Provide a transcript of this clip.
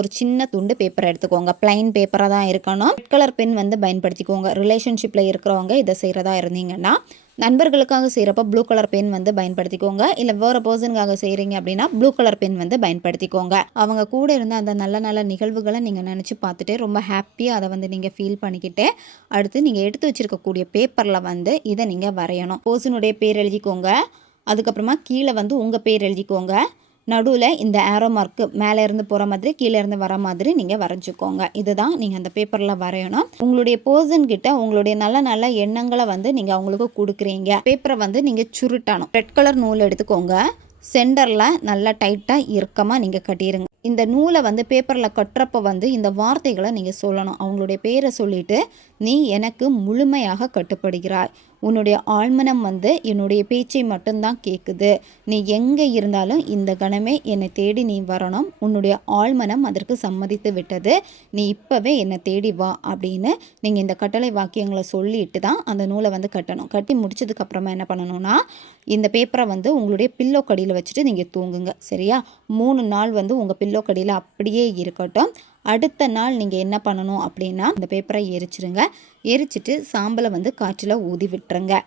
ஒரு சின்ன துண்டு பேப்பர் எடுத்துக்கோங்க. பிளைன் பேப்பராக தான் இருக்கணும். ரெட் கலர் பென் வந்து பயன்படுத்திக்கோங்க. ரிலேஷன்ஷிப்பில் இருக்கிறவங்க இதை செய்கிறதா இருந்தீங்கன்னா நண்பர்களுக்காக செய்கிறப்ப ப்ளூ கலர் பென் வந்து பயன்படுத்திக்கோங்க. இல்லை வேறு பர்சனுக்காக செய்கிறீங்க அப்படின்னா ப்ளூ கலர் பென் வந்து பயன்படுத்திக்கோங்க. அவங்க கூட இருந்த அந்த நல்ல நல்ல நிகழ்வுகளை நீங்கள் நினச்சி பார்த்துட்டு ரொம்ப ஹாப்பியாக அதை வந்து நீங்கள் ஃபீல் பண்ணிக்கிட்டு அடுத்து நீங்கள் எடுத்து வச்சிருக்கக்கூடிய பேப்பரில் வந்து இதை நீங்கள் வரையணும். பர்சனுடைய பேர் எழுதிக்கோங்க. அதுக்கப்புறமா கீழே வந்து உங்கள் பேர் எழுதிக்கோங்க. நடுவில் இந்த ஆரோ மார்க்கு மேலே இருந்து போகிற மாதிரி கீழே இருந்து வர மாதிரி நீங்கள் வரைஞ்சிக்கோங்க. இதுதான் நீங்கள் அந்த பேப்பரில் வரையணும். உங்களுடைய பர்சன் கிட்ட உங்களுடைய நல்ல நல்ல எண்ணங்களை வந்து நீங்கள் அவங்களுக்கு கொடுக்குறீங்க. பேப்பரை வந்து நீங்கள் சுருட்டணும். ரெட் கலர் நூல் எடுத்துக்கோங்க. சென்டரில் நல்லா டைட்டாக இறுக்கமாக நீங்கள் கட்டிடுங்க இந்த நூலை வந்து பேப்பரில் கட்டுறப்ப வந்து இந்த வார்த்தைகளை நீங்கள் சொல்லணும். அவங்களுடைய பேரை சொல்லிட்டு நீ எனக்கு முழுமையாக கட்டுப்படுகிறாய். உன்னுடைய ஆழ்மனம் வந்து என்னுடைய பேச்சை மட்டும்தான் கேட்குது நீ எங்கே இருந்தாலும் இந்த கணமே என்னை தேடி நீ வரணும். உன்னுடைய ஆழ்மனம் அதற்கு சம்மதித்து விட்டது. நீ இப்போவே என்னை தேடி வா அப்படின்னு நீங்கள் இந்த கட்டளை வாக்கியங்களை சொல்லிட்டு தான் அந்த நூலை வந்து கட்டணும். கட்டி முடிச்சதுக்கப்புறமா என்ன பண்ணணும்னா இந்த பேப்பரை வந்து உங்களுடைய பில்லோ கடியில் வச்சுட்டு நீங்கள் தூங்குங்க. சரியா? மூணு நாள் வந்து உங்கள் பில்லோ கடியில் அப்படியே இருக்கட்டும். அடுத்த நாள் நீங்கள் என்ன பண்ணணும் அப்படின்னா இந்த பேப்பரை எரிச்சிருங்க. எரிச்சிட்டு சாம்பலை வந்து காற்றில் ஊதி விட்டுருங்க.